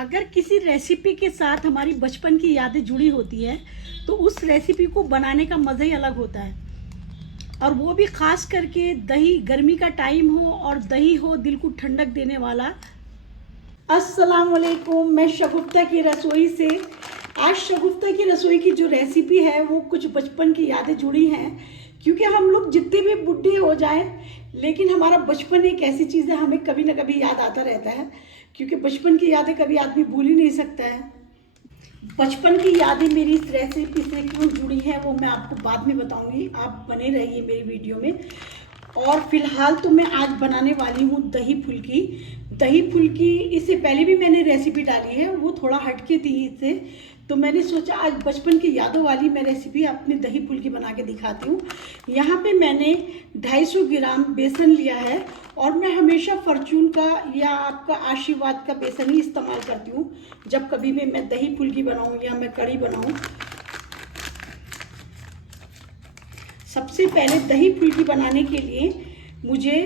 अगर किसी रेसिपी के साथ हमारी बचपन की यादें जुड़ी होती है तो उस रेसिपी को बनाने का मज़ा ही अलग होता है। और वो भी खास करके दही, गर्मी का टाइम हो और दही हो दिल को ठंडक देने वाला। अस्सलाम वालेकुम, मैं शगुफ्ता की रसोई से। आज शगुफ्ता की रसोई की जो रेसिपी है वो कुछ बचपन की यादें जुड़ी हैं, क्योंकि हम लोग जितने भी बुढ़े हो जाएं लेकिन हमारा बचपन एक ऐसी चीज़ है, हमें कभी ना कभी याद आता रहता है, क्योंकि बचपन की यादें कभी आदमी भूल ही नहीं सकता है। बचपन की यादें मेरी इस रेसिपी से क्यों जुड़ी हैं वो मैं आपको बाद में बताऊंगी, आप बने रहिए मेरी वीडियो में। और फिलहाल तो मैं आज बनाने वाली हूँ दही फुल्की। दही फुल्की इससे पहले भी मैंने रेसिपी डाली है, वो थोड़ा हटके थी इससे, तो मैंने सोचा आज बचपन की यादों वाली मैं रेसिपी अपनी दही फुल्की बना के दिखाती हूँ। यहाँ पे मैंने 250 ग्राम बेसन लिया है और मैं हमेशा फॉर्चून का या आपका आशीर्वाद का बेसन ही इस्तेमाल करती हूँ जब कभी भी मैं दही फुल्की बनाऊँ या मैं कढ़ी बनाऊँ। सबसे पहले दही फुल्की बनाने के लिए मुझे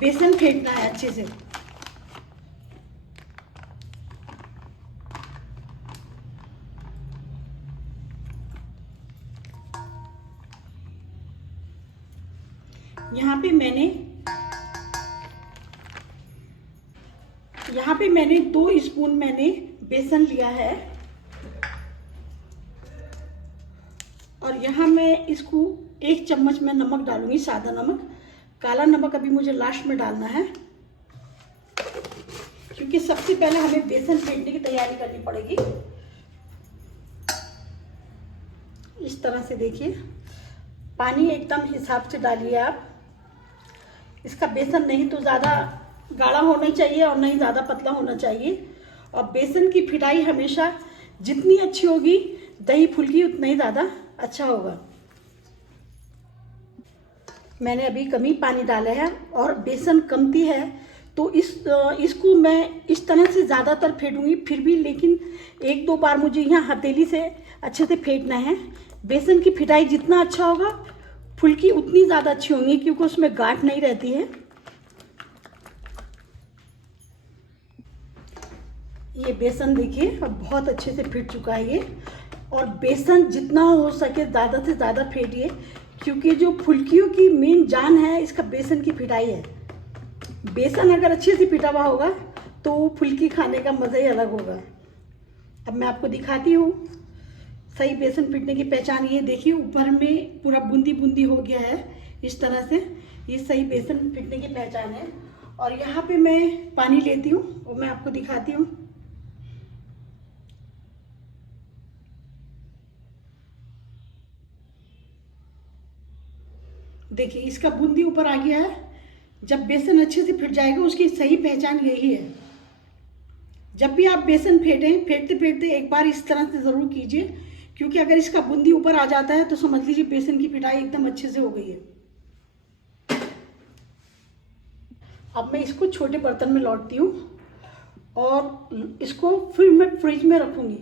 बेसन फेंटना है अच्छे से। यहाँ पे मैंने 2 स्पून मैंने बेसन लिया है और यहाँ मैं इसको 1 चम्मच मैं नमक डालूंगी, सादा नमक। काला नमक अभी मुझे लास्ट में डालना है, क्योंकि सबसे पहले हमें बेसन फेंटने की तैयारी करनी पड़ेगी। इस तरह से देखिए, पानी एकदम हिसाब से डालिए आप। इसका बेसन नहीं तो ज़्यादा गाढ़ा होना चाहिए और नहीं ज़्यादा पतला होना चाहिए। और बेसन की फिटाई हमेशा जितनी अच्छी होगी दही फुल्की उतना ही ज़्यादा अच्छा होगा। मैंने अभी कम ही पानी डाला है और बेसन कमती है तो इसको मैं इस तरह से ज़्यादातर फेंटूंगी, फिर भी लेकिन 1-2 बार मुझे यहाँ हथेली से अच्छे से फेंटना है। बेसन की फिटाई जितना अच्छा होगा फुल्की उतनी ज़्यादा अच्छी होंगी, क्योंकि उसमें गांठ नहीं रहती है। ये बेसन देखिए अब बहुत अच्छे से फिट चुका है ये। और बेसन जितना हो सके ज़्यादा से ज़्यादा फेंटिए, क्योंकि जो फुल्कियों की मेन जान है इसका बेसन की फिटाई है। बेसन अगर अच्छे से फिटा हुआ होगा तो फुल्की खाने का मज़ा ही अलग होगा। अब मैं आपको दिखाती हूँ सही बेसन फिटने की पहचान। ये देखिए ऊपर में पूरा बूंदी बूंदी हो गया है, इस तरह से ये सही बेसन फिटने की पहचान है। और यहाँ पे मैं पानी लेती हूँ और मैं आपको दिखाती हूँ। देखिए इसका बूंदी ऊपर आ गया है। जब बेसन अच्छे से फिट जाएगा उसकी सही पहचान यही है। जब भी आप बेसन फेंटते फेंटते एक बार इस तरह से ज़रूर कीजिए, क्योंकि अगर इसका बूंदी ऊपर आ जाता है तो समझ लीजिए बेसन की पिटाई एकदम अच्छे से हो गई है। अब मैं इसको छोटे बर्तन में लौटती हूँ और इसको फिर मैं फ्रिज में रखूँगी।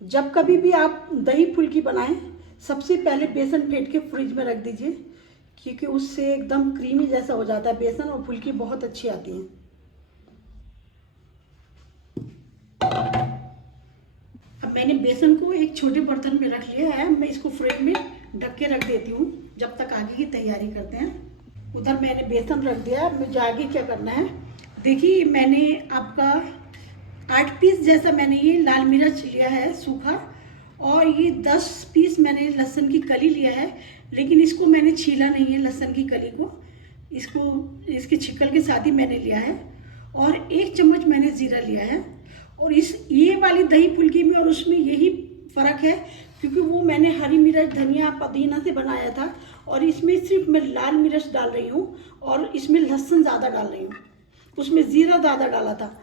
जब कभी भी आप दही फुल्की बनाएं सबसे पहले बेसन फेंट के फ्रिज में रख दीजिए, क्योंकि उससे एकदम क्रीमी जैसा हो जाता है बेसन और फुल्की बहुत अच्छी आती है। अब मैंने बेसन को एक छोटे बर्तन में रख लिया है। मैं इसको फ्रिज में ढक के रख देती हूँ जब तक आगे की तैयारी करते हैं। उधर मैंने बेसन रख दिया। मुझे आगे क्या करना है, देखिए मैंने आपका 8 पीस जैसा मैंने ये लाल मिर्च लिया है सूखा, और ये 10 पीस मैंने लहसुन की कली लिया है, लेकिन इसको मैंने छीला नहीं है लहसुन की कली को, इसको इसके छिकल के साथ ही मैंने लिया है। और 1 चम्मच मैंने ज़ीरा लिया है। और ये वाली दही फुल्की में और उसमें यही फ़र्क है, क्योंकि वो मैंने हरी मिर्च, धनिया, पुदीना से बनाया था और इसमें सिर्फ मैं लाल मिर्च डाल रही हूँ और इसमें लहसुन ज़्यादा डाल रही हूँ, उसमें ज़ीरा ज़्यादा डाला था।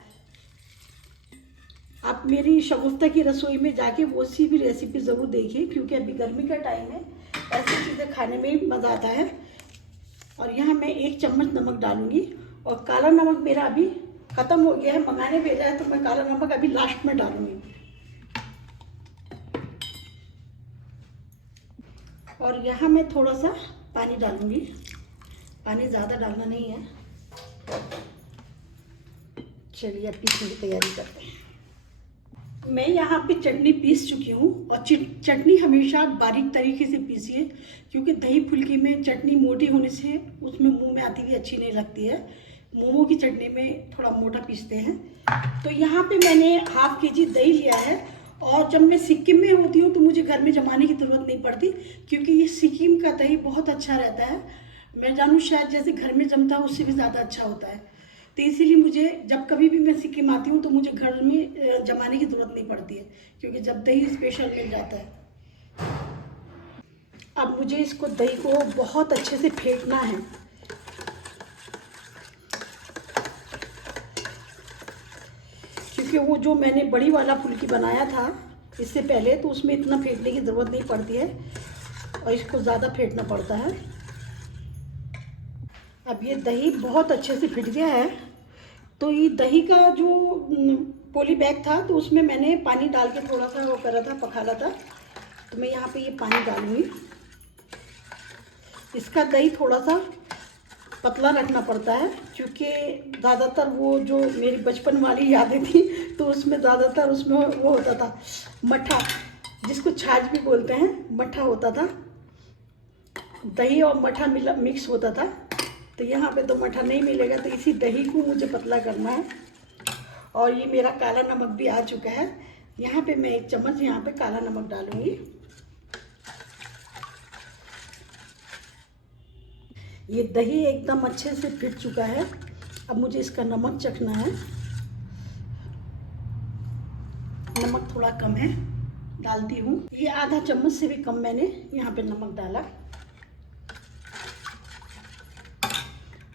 आप मेरी शगुफ्ता की रसोई में जाके वो सी भी रेसिपी ज़रूर देखिए, क्योंकि अभी गर्मी का टाइम है, ऐसी चीज़ें खाने में ही मज़ा आता है। और यहाँ मैं 1 चम्मच नमक डालूंगी और काला नमक मेरा अभी ख़त्म हो गया है, मंगाने भेजा है, तो मैं काला नमक अभी लास्ट में डालूंगी। और यहाँ मैं थोड़ा सा पानी डालूंगी, पानी ज़्यादा डालना नहीं है। चलिए अब पीसने की तैयारी करते हैं। मैं यहाँ पे चटनी पीस चुकी हूँ और चटनी हमेशा बारीक तरीके से पीसिए, क्योंकि दही फुल्की में चटनी मोटी होने से उसमें मुंह में आती हुई अच्छी नहीं लगती है। मोमो की चटनी में थोड़ा मोटा पीसते हैं। तो यहाँ पे मैंने ½ kg दही लिया है, और जब मैं सिक्किम में होती हूँ तो मुझे घर में जमाने की ज़रूरत नहीं पड़ती, क्योंकि ये सिक्किम का दही बहुत अच्छा रहता है। मैं जानूँ शायद जैसे घर में जमता है उससे भी ज़्यादा अच्छा होता है। तो इसीलिए मुझे जब कभी भी मैं सिक्किम आती हूँ तो मुझे घर में जमाने की ज़रूरत नहीं पड़ती है, क्योंकि जब दही स्पेशल मिल जाता है। अब मुझे इसको दही को बहुत अच्छे से फेंटना है। क्योंकि वो जो मैंने बड़ी वाला फुल्की बनाया था इससे पहले, तो उसमें इतना फेंटने की ज़रूरत नहीं पड़ती है और इसको ज़्यादा फेंटना पड़ता है। अब ये दही बहुत अच्छे से फिट गया है। तो ये दही का जो पॉली बैग था तो उसमें मैंने पानी डाल के थोड़ा सा वो करा था, पखाला था। तो मैं यहाँ पे ये पानी डालूँगी। इसका दही थोड़ा सा पतला रखना पड़ता है, क्योंकि ज़्यादातर वो जो मेरी बचपन वाली यादें थी तो उसमें ज़्यादातर उसमें वो होता था मट्ठा, जिसको छाछ भी बोलते हैं, मट्ठा होता था। दही और मट्ठा मिक्स होता था। तो यहाँ पे तो मट्ठा नहीं मिलेगा, तो इसी दही को मुझे पतला करना है। और ये मेरा काला नमक भी आ चुका है। यहाँ पे मैं 1 चम्मच यहाँ पे काला नमक डालूँगी। ये दही एकदम अच्छे से फिट चुका है। अब मुझे इसका नमक चखना है। नमक थोड़ा कम है, डालती हूँ। ये ½ चम्मच से भी कम मैंने यहाँ पे नमक डाला।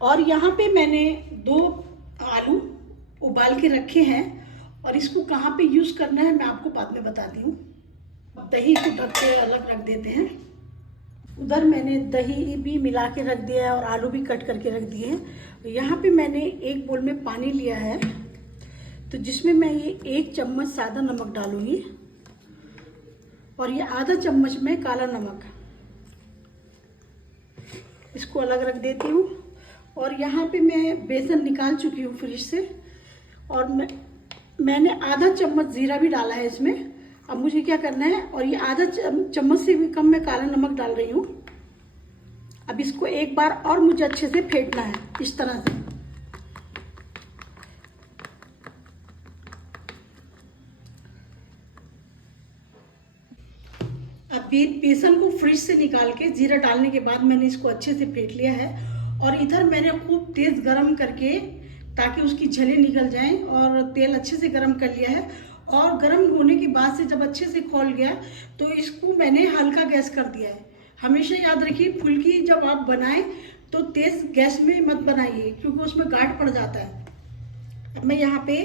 और यहाँ पे मैंने 2 आलू उबाल के रखे हैं, और इसको कहाँ पे यूज़ करना है मैं आपको बाद में बताती हूँ। अब दही को ढक के अलग रख देते हैं। उधर मैंने दही भी मिला के रख दिया है और आलू भी कट करके रख दिए हैं। यहाँ पे मैंने 1 बोल में पानी लिया है, तो जिसमें मैं ये 1 चम्मच सादा नमक डालूँगी, और ये ½ चम्मच में काला नमक, इसको अलग रख देती हूँ। और यहाँ पे मैं बेसन निकाल चुकी हूँ फ्रिज से, और मैंने ½ चम्मच ज़ीरा भी डाला है इसमें। अब मुझे क्या करना है, और ये ½ चम्मच से भी कम मैं काला नमक डाल रही हूँ। अब इसको एक बार और मुझे अच्छे से फेंटना है, इस तरह से। अब ये बेसन को फ्रिज से निकाल के जीरा डालने के बाद मैंने इसको अच्छे से फेंट लिया है। और इधर मैंने खूब तेज़ गरम करके, ताकि उसकी झली निकल जाएं, और तेल अच्छे से गरम कर लिया है। और गरम होने के बाद से जब अच्छे से खौल गया तो इसको मैंने हल्का गैस कर दिया है। हमेशा याद रखिए, फुल्की जब आप बनाएं तो तेज़ गैस में मत बनाइए, क्योंकि उसमें गाढ़ पड़ जाता है। अब मैं यहाँ पे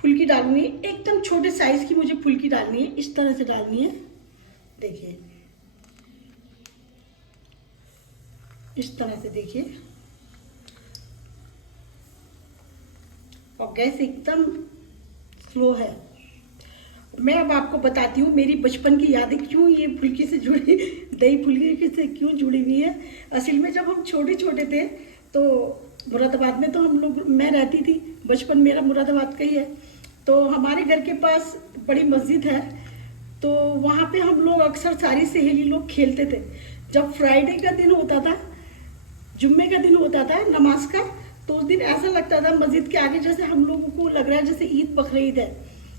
फुल्की डालूंगी। एकदम छोटे साइज़ की मुझे फुल्की डालनी है, इस तरह से डालनी है। देखिए, इस तरह से देखिए। और गैस एकदम स्लो है। मैं अब आपको बताती हूँ मेरी बचपन की यादें क्यों ये फुल्की से जुड़ी, दही फुल्की से क्यों जुड़ी हुई है। असल में जब हम छोटे छोटे थे तो मुरादाबाद में तो मैं रहती थी, बचपन मेरा मुरादाबाद का ही है। तो हमारे घर के पास बड़ी मस्जिद है, तो वहाँ पे हम लोग अक्सर सारी सहेली लोग खेलते थे। जब फ्राइडे का दिन होता था, जुम्मे का दिन होता था नमाज का, तो उस दिन ऐसा लगता था मस्जिद के आगे जैसे हम लोगों को लग रहा है जैसे ईद बकरीद है,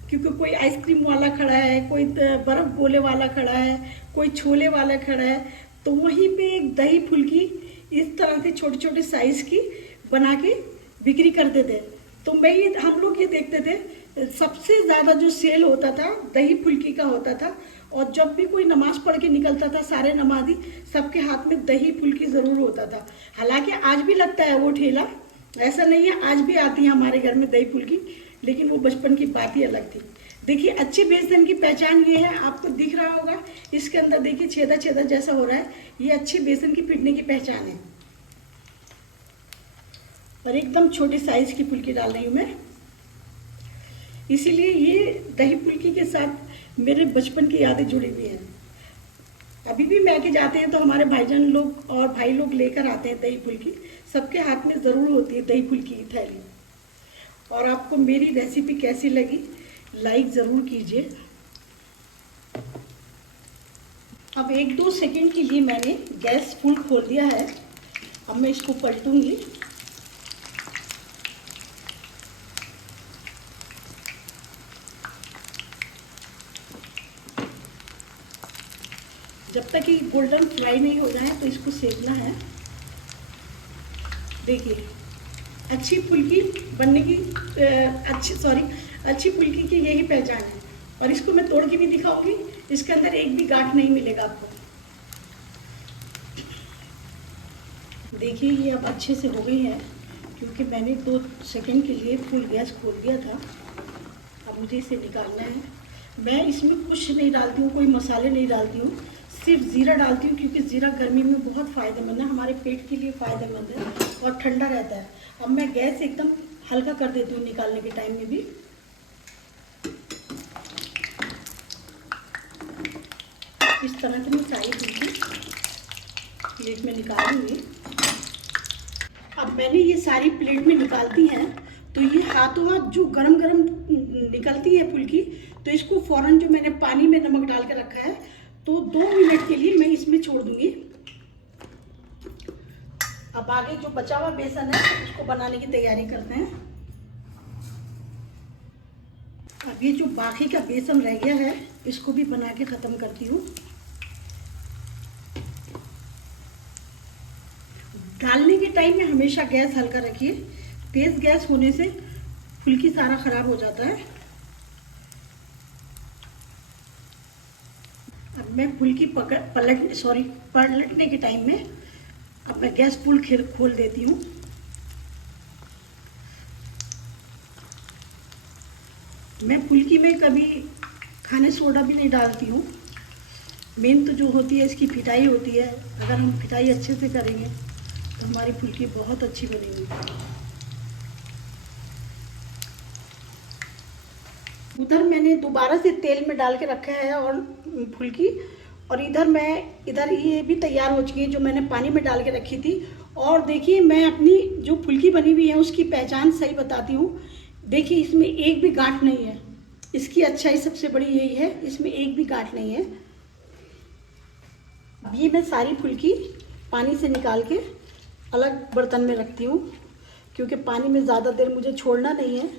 क्योंकि कोई आइसक्रीम वाला खड़ा है, कोई बर्फ़ गोले वाला खड़ा है, कोई छोले वाला खड़ा है। तो वहीं पे एक दही फुल्की इस तरह से छोटे छोटे साइज़ की बना के बिक्री करते थे। तो हम लोग ये देखते थे, सबसे ज़्यादा जो सेल होता था दही फुल्की का होता था। और जब भी कोई नमाज पढ़ के निकलता था, सारे नमाजी सबके हाथ में दही फुल्की ज़रूर होता था। हालांकि आज भी लगता है वो ठेला, ऐसा नहीं है, आज भी आती है हमारे घर में दही फुल्की, लेकिन वो बचपन की बात ही अलग थी। देखिए, अच्छे बेसन की पहचान ये है, आपको दिख रहा होगा इसके अंदर, देखिए छेदा छेदा जैसा हो रहा है, ये अच्छी बेसन की पिटने की पहचान है। और एकदम छोटी साइज की फुल्की डाल रही हूँ मैं, इसीलिए ये दही फुल्की के साथ मेरे बचपन की यादें जुड़ी हुई हैं। अभी भी मैके जाते हैं तो हमारे भाईजान लोग और भाई लोग लेकर आते हैं दही फुल्की, सबके हाथ में ज़रूर होती है दही फुल्की की थैली। और आपको मेरी रेसिपी कैसी लगी लाइक ज़रूर कीजिए। अब 1-2 सेकंड के लिए मैंने गैस फुल खोल दिया है। अब मैं इसको पलटूंगी। जब तक ये गोल्डन फ्राई नहीं हो जाए तो इसको सेकना है। देखिए अच्छी फुल्की बनने की अच्छी फुल्की की यही पहचान है। और इसको मैं तोड़ के भी दिखाऊंगी, इसके अंदर एक भी गांठ नहीं मिलेगा आपको। देखिए ये अब अच्छे से हो गई है, क्योंकि मैंने 2 सेकंड के लिए फुल गैस खोल दिया था। अब मुझे इसे निकालना है। मैं इसमें कुछ नहीं डालती हूँ, कोई मसाले नहीं डालती हूँ, सिर्फ ज़ीरा डालती हूँ, क्योंकि ज़ीरा गर्मी में बहुत फ़ायदेमंद है, हमारे पेट के लिए फ़ायदेमंद है और ठंडा रहता है। अब मैं गैस एकदम हल्का कर देती हूँ निकालने के टाइम में भी। इस तरह से मैं सारी फुल्की प्लेट में निकालूंगी। अब मैंने ये सारी प्लेट में निकालती हैं, तो ये हाथों हाथ जो गरम गरम निकलती है फुल्की, तो इसको फ़ौरन जो मैंने पानी में नमक डाल के रखा है, तो 2 मिनट के लिए मैं इसमें छोड़ दूंगी। अब आगे जो बचा हुआ बेसन है उसको बनाने की तैयारी करते हैं। अब ये जो बाकी का बेसन रह गया है इसको भी बना के ख़त्म करती हूँ। डालने के टाइम में हमेशा गैस हल्का रखिए, तेज़ गैस होने से फुल्की सारा ख़राब हो जाता है। अब मैं फुल्की पलटने के टाइम में अब मैं गैस फुल खोल देती हूँ। मैं फुल्की में कभी खाने सोडा भी नहीं डालती हूँ। मेन तो जो होती है इसकी पिटाई होती है। अगर हम पिटाई अच्छे से करेंगे तो हमारी फुल्की बहुत अच्छी बनेगी। उधर मैंने दोबारा से तेल में डाल के रखा है और फुल्की, और इधर ये भी तैयार हो चुकी है जो मैंने पानी में डाल के रखी थी। और देखिए मैं अपनी जो फुल्की बनी हुई है उसकी पहचान सही बताती हूँ। देखिए इसमें एक भी गांठ नहीं है। इसकी अच्छाई सबसे बड़ी यही है, इसमें एक भी गांठ नहीं है। अब ये मैं सारी फुल्की पानी से निकाल के अलग बर्तन में रखती हूँ, क्योंकि पानी में ज़्यादा देर मुझे छोड़ना नहीं है।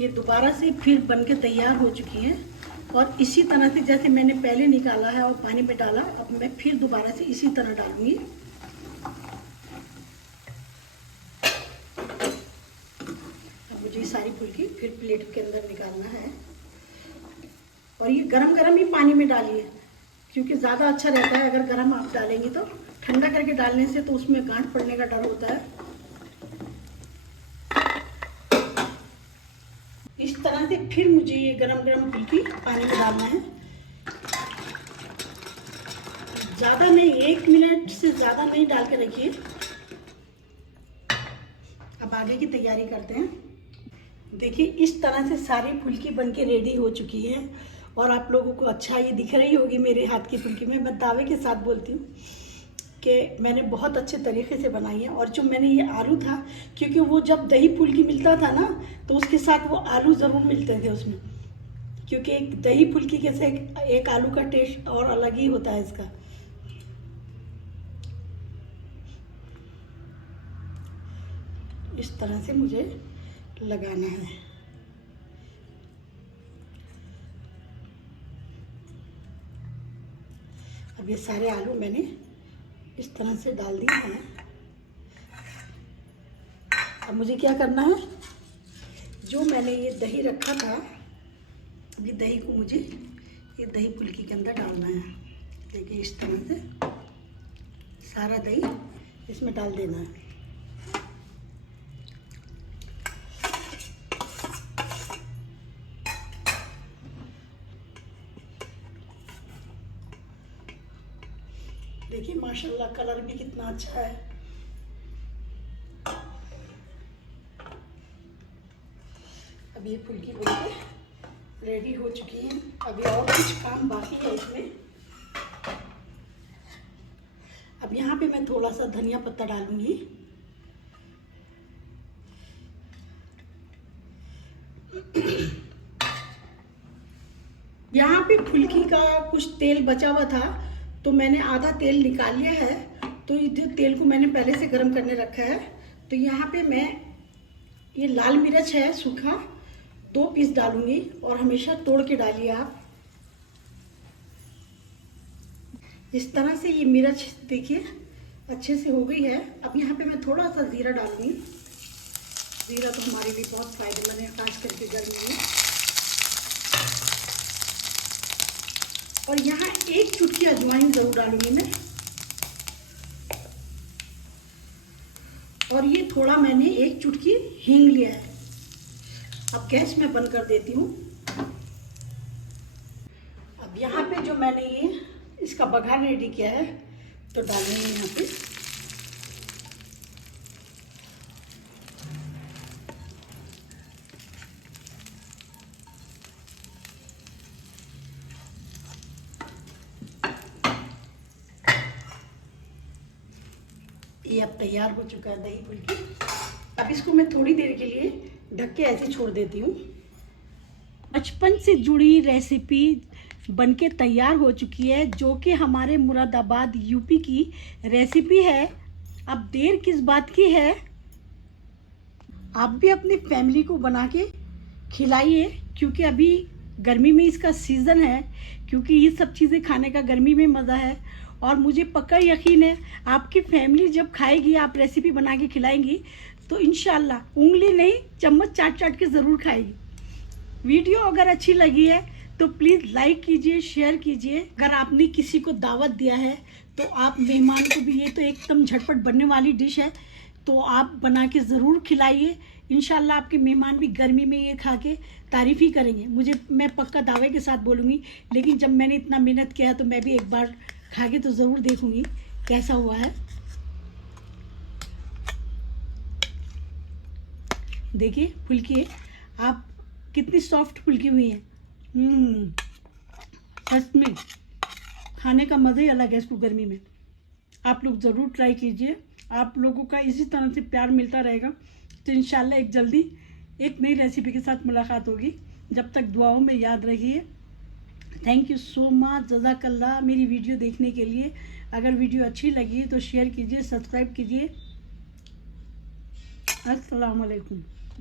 ये दोबारा से फिर बन के तैयार हो चुकी है, और इसी तरह से जैसे मैंने पहले निकाला है और पानी में डाला, अब मैं फिर दोबारा से इसी तरह डालूंगी। अब मुझे सारी फुल्की फिर प्लेट के अंदर निकालना है। और ये गरम गरम ही पानी में डालिए, क्योंकि ज़्यादा अच्छा रहता है। अगर गरम आप डालेंगे तो ठंडा करके डालने से तो उसमें गांठ पड़ने का डर होता है। इस तरह से फिर मुझे ये गरम गरम फुल्की पानी में डालना है। ज़्यादा नहीं, 1 मिनट से ज़्यादा नहीं डाल के रखिए। अब आगे की तैयारी करते हैं। देखिए इस तरह से सारी फुल्की बनके रेडी हो चुकी है, और आप लोगों को अच्छा ये दिख रही होगी मेरे हाथ की फुल्की में। मैं दावे के साथ बोलती हूँ कि मैंने बहुत अच्छे तरीके से बनाई है। और जो मैंने ये आलू था, क्योंकि वो जब दही फुल्की मिलता था ना, तो उसके साथ वो आलू ज़रूर मिलते थे उसमें, क्योंकि एक दही फुल्की के से एक आलू का टेस्ट और अलग ही होता है इसका। इस तरह से मुझे लगाना है। अब ये सारे आलू मैंने इस तरह से डाल दिए हैं। अब मुझे क्या करना है, जो मैंने ये दही रखा था, ये दही को मुझे ये दही फुल्की के अंदर डालना है। देखिए इस तरह से सारा दही इसमें डाल देना है। देखिए माशाल्लाह कलर भी कितना अच्छा है। अब ये फुल्की बनके रेडी हो चुकी है। अभी और कुछ काम बाकी है इसमें। अब यहाँ पे मैं थोड़ा सा धनिया पत्ता डालूंगी। यहाँ पे फुल्की का कुछ तेल बचा हुआ था तो मैंने आधा तेल निकाल लिया है। तो ये जो तेल को मैंने पहले से गर्म करने रखा है, तो यहाँ पे मैं ये लाल मिर्च है सूखा 2 पीस डालूंगी, और हमेशा तोड़ के डालिए आप। इस तरह से ये मिर्च देखिए अच्छे से हो गई है। अब यहाँ पे मैं थोड़ा सा ज़ीरा डालूंगी। ज़ीरा तो हमारे लिए बहुत फायदेमंद है, खास करके गर्मी में। और यहाँ 1 चुटकी अजवाइन ज़रूर डालूंगी मैं। और ये थोड़ा मैंने 1 चुटकी हींग लिया है। अब गैस में बंद कर देती हूँ। अब यहाँ पे जो मैंने ये इसका बघार रेडी किया है तो डालेंगे यहाँ पे। ये अब तैयार हो चुका है दही फुल्की। अब इसको मैं थोड़ी देर के लिए ढक के ऐसे छोड़ देती हूँ। बचपन से जुड़ी रेसिपी बनके तैयार हो चुकी है, जो कि हमारे मुरादाबाद यूपी की रेसिपी है। अब देर किस बात की है, आप भी अपनी फैमिली को बना के खिलाइए, क्योंकि अभी गर्मी में इसका सीज़न है। क्योंकि ये सब चीज़ें खाने का गर्मी में मज़ा है। और मुझे पक्का यकीन है आपकी फैमिली जब खाएगी, आप रेसिपी बना के खिलाएंगी तो इंशाल्लाह उंगली नहीं चम्मच चाट चाट के ज़रूर खाएगी। वीडियो अगर अच्छी लगी है तो प्लीज़ लाइक कीजिए, शेयर कीजिए। अगर आपने किसी को दावत दिया है तो आप मेहमान को भी, ये तो एकदम झटपट बनने वाली डिश है, तो आप बना के ज़रूर खिलाइए। इंशाल्लाह आपके मेहमान भी गर्मी में ये खा के तारीफ़ ही करेंगे। मैं पक्का दावे के साथ बोलूँगी। लेकिन जब मैंने इतना मेहनत किया तो मैं भी एक बार खा के तो ज़रूर देखूँगी कैसा हुआ है। देखिए फुल्की आप कितनी सॉफ्ट फुल्की हुई है। सच में खाने का मज़ा ही अलग है इसको गर्मी में। आप लोग ज़रूर ट्राई कीजिए। आप लोगों का इसी तरह से प्यार मिलता रहेगा तो इंशाल्लाह एक जल्दी एक नई रेसिपी के साथ मुलाकात होगी। जब तक दुआओं में याद रखिए। थैंक यू सो मच, जज़ाकल्लाह मेरी वीडियो देखने के लिए। अगर वीडियो अच्छी लगी तो शेयर कीजिए, सब्सक्राइब कीजिए। अस्सलाम वालेकुम।